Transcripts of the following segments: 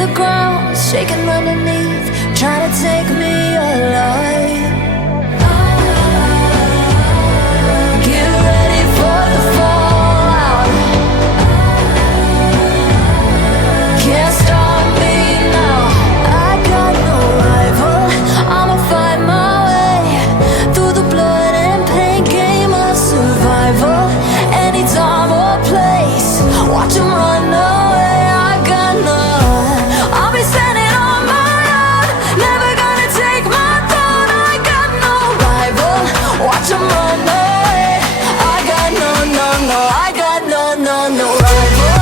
the ground, shaking underneath, trying to take me alive. Get ready for the fallout. Can't stop me now. I got no rival. I'ma fight my way through the blood and pain game of survival. Any time or place, watch 'em run away. I got none. I'll be standing on my own, never gonna take my throne. I got no rival. Watch 'em run away. I got no, no, no. I got no, no, no rival.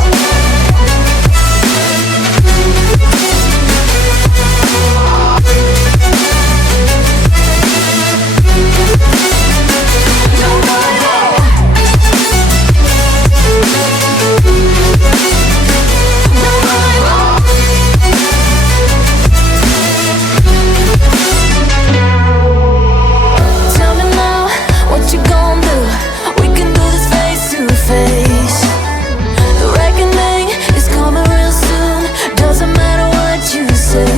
No rival. No rival. Tell me now, what you gon' do? We can do this face to face. The reckoning is coming real soon. Doesn't matter what you say.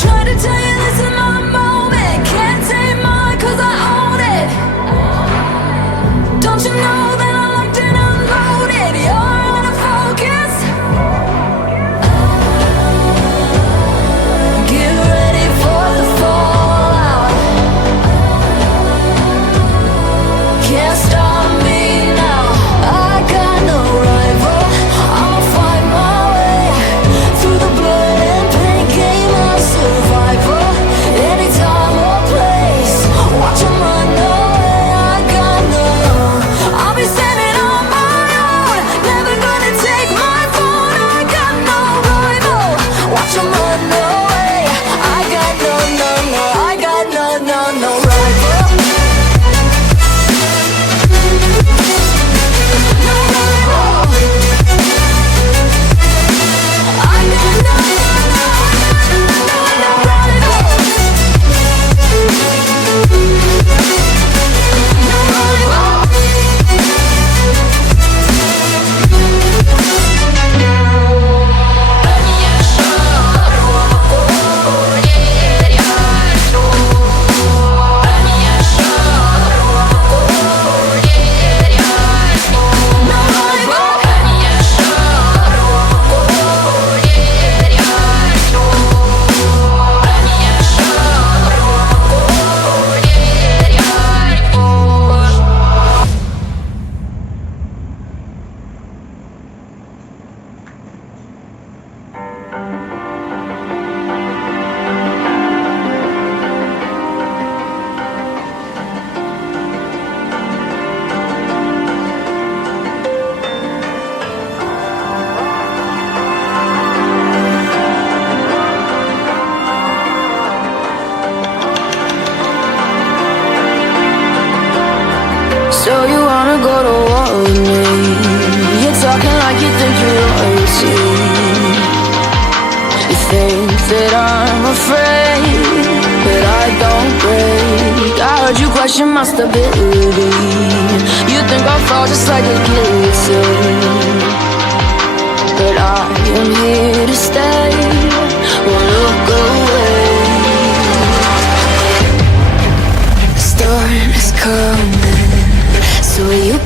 Try to tell you this is my moment. Can't take mine 'cause I own it. Don't you know that I'm locked and unloaded? You're out of focus. Get ready for the fallout. Can't stop me now. I got no rival. I'll fight my way through the blood and pain game of survival. Any time or place, watch 'em run away. I got no. I'll be standing on my own, never gonna take my phone. I got no rival. Watch 'em run away. I got no, no, no. I got no, no, no rival. No rival. I got no, no, no rival. No rival. No rival. So you wanna go to war with me? You're talking like you think you're royalty. You think that I'm afraid, but I don't break. I heard you question my stability. You think I'll fall just like a guillotine, but I am here to stay. Won't look away. The storm is coming, so you